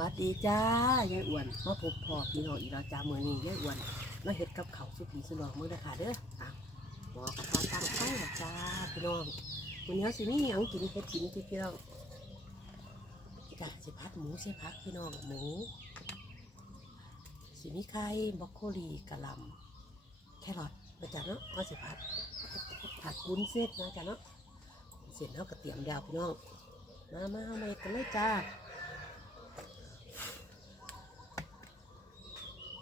วัสดีจ้ายายอ้วนมาพบพ่อพี่น้องอีเราจ้าเมื่อนี้ยายอ้วนมาเฮ็ดกับเขาสุผีสุนองมือนะคะเด้ออะหมอกระทะตั้งไฟแล้วจ้าพี่น้องวันนี้เราสิมีหยังกินเฮ็ดกินพี่พี่น้องกะสิพัดหมูใส่ผักพี่น้องหมูสิมีไข่บรอกโคลีกะหล่ำแครอทมาจ้าเนาะมาสิพัดผัดวุ้นเส้นนะจ้าเนาะเสร็จแล้วก็เตรียมยาวพี่น้องมามาเอามาเฮ็ดกันเลยจ้า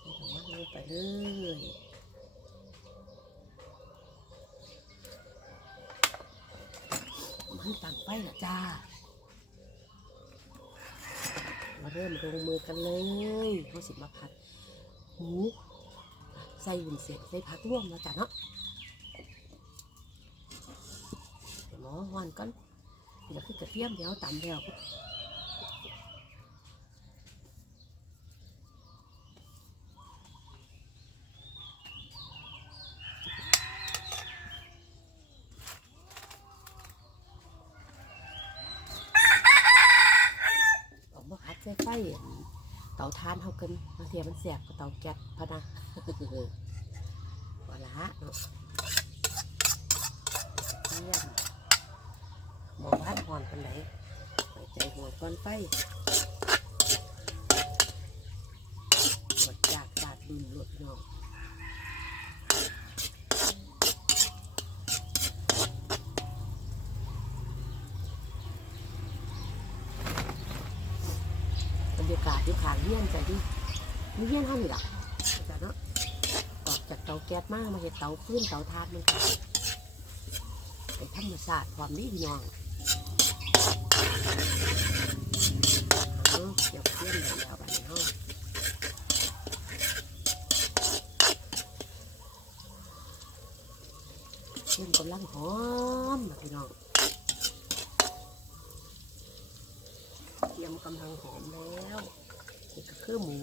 ใส่ถุงมือ ไปเลยมันตั้งไปละจ้า มาเริ่มลงมือกันเลยเขาสิมาผัดหมูใส่หุ่นเสร็จใส่ผักร่วมแล้วจ้ะเนาะเดี๋ยวหมอวันก่อนเดี๋ยวคือกระเทียมเดี๋ยวตำเดี๋ยว ออกมาพัดใส่ไฟเตาทานเท่ากันบางทีมันแสบกับเตาแก๊สพะนะวาละเนาะเทียมหมอพัดหอนกันไหนไว้ใจหัวก้อนไปหมดจากจาดดุนหลดนองบรรยากาศอยู่ยนใจดิมีเฮี้ยนเท่านี้ล่ะจ้ะเนาะออกจากเตาแก๊สมากมาเห็ดเตาพื้นเตาทานมันก็ไปธรรมชาติความนี้พี่น้องเดี๋ยวเพื่อนเดี๋ยวเอาไปเนาะเพื่อนกำลังหอมนะพี่น้องเตรียมกำลังหอมแล้ว คือหมู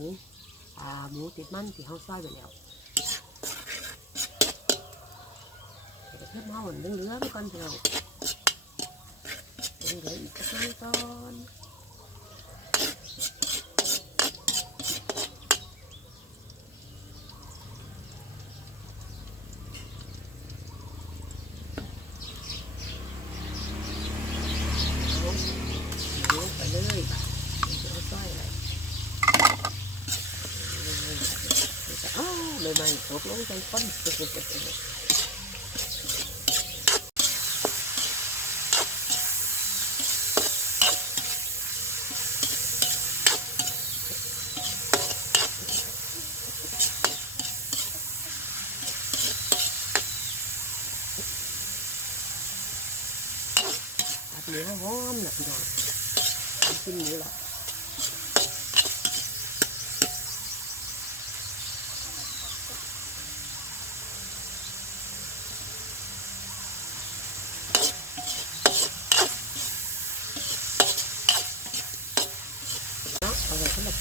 อ่าหมูติดมันที่เขาซอยไปแล้วเดี๋ยวเพิ่มเมาเรื่องๆก่อนเดียวเดี๋ยวอีกสักนิดก่อนเอาหมูไปเลยบ่ะเดี๋ยวซอยอะไร อ้าวใหม่ๆตกลงใจคนผัดเนื้อหอมนะพี่น้องกินหมูหรอกเนาะ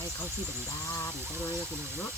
บแกจะเป็นไงสไตล์ไผ่สไตล์มันนะพี่น้องเนาะจะไข่เขาหนึ่งก็เลยก่อนไข่เขาสีดำดำก็เลยนะพี่น้อเนาะ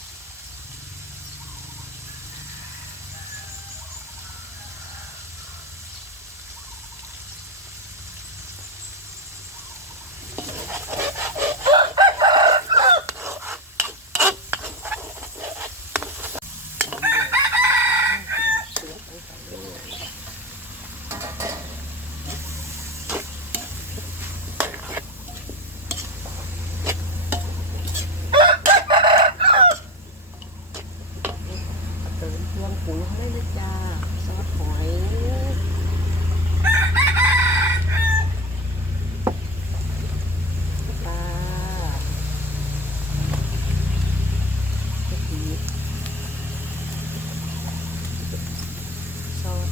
เติมพวงปุ๋ยให้เลยจ้าซอสหอยปลากะทิซอส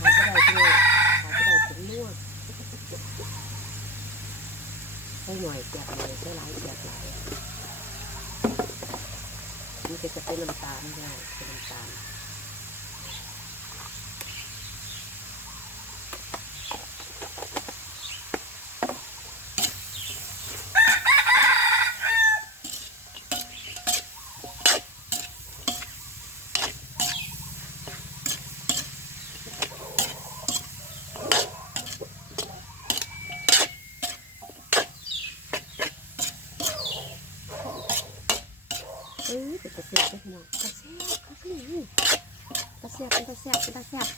ขายก็ได้ด้วยขายก็ได้เป็นนวด ใส่หน่อยแจกหน่อยใส่หลายแจกหลาย นี่ก็จะเป็นน้ำตาลได้เป็นน้ำตาล เอ้ยเป็นกระเสียบได้พี่น้องกระเสียบกระเสียบกระเสียบเป็นตะเสียบเป็นกระเสียบ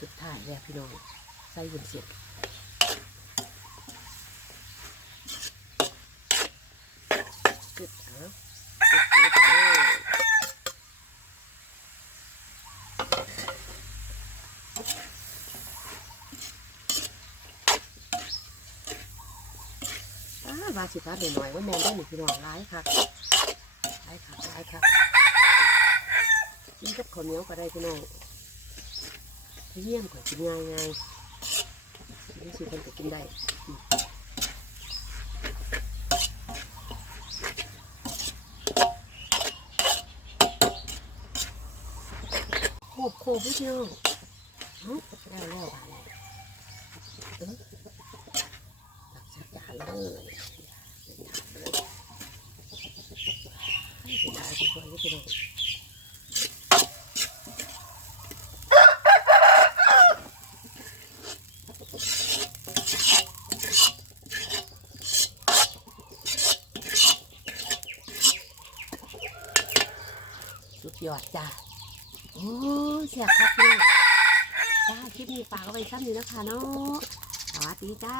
สุดท้ายแล้วพี่น้องใส่หุ่นเสร็จกึดเอากึดกึดเลยอ้าวาสิตาเดี๋ยวหน่อยว่าแมนได้หนึ่งพี่น้องร้ายค่ะร้ายค่ะร้ายค่ะกินกับข้าวเหนียวก็ได้พี่น้องเยี่ยมกว่ากินง่ายง่ายๆนี่สิคนจะกินได้ บโคบพี่น้องเอ้าได้แล้วตักจานเลยให้เป็นได้ทุกคนพี่น้องสุดยอดจ้า โอ้เสียบครับพี่จ้าคลิปนี้ฝากเอาไว้ซ้ำอยู่นะคะเนาะสวัสดีจ้า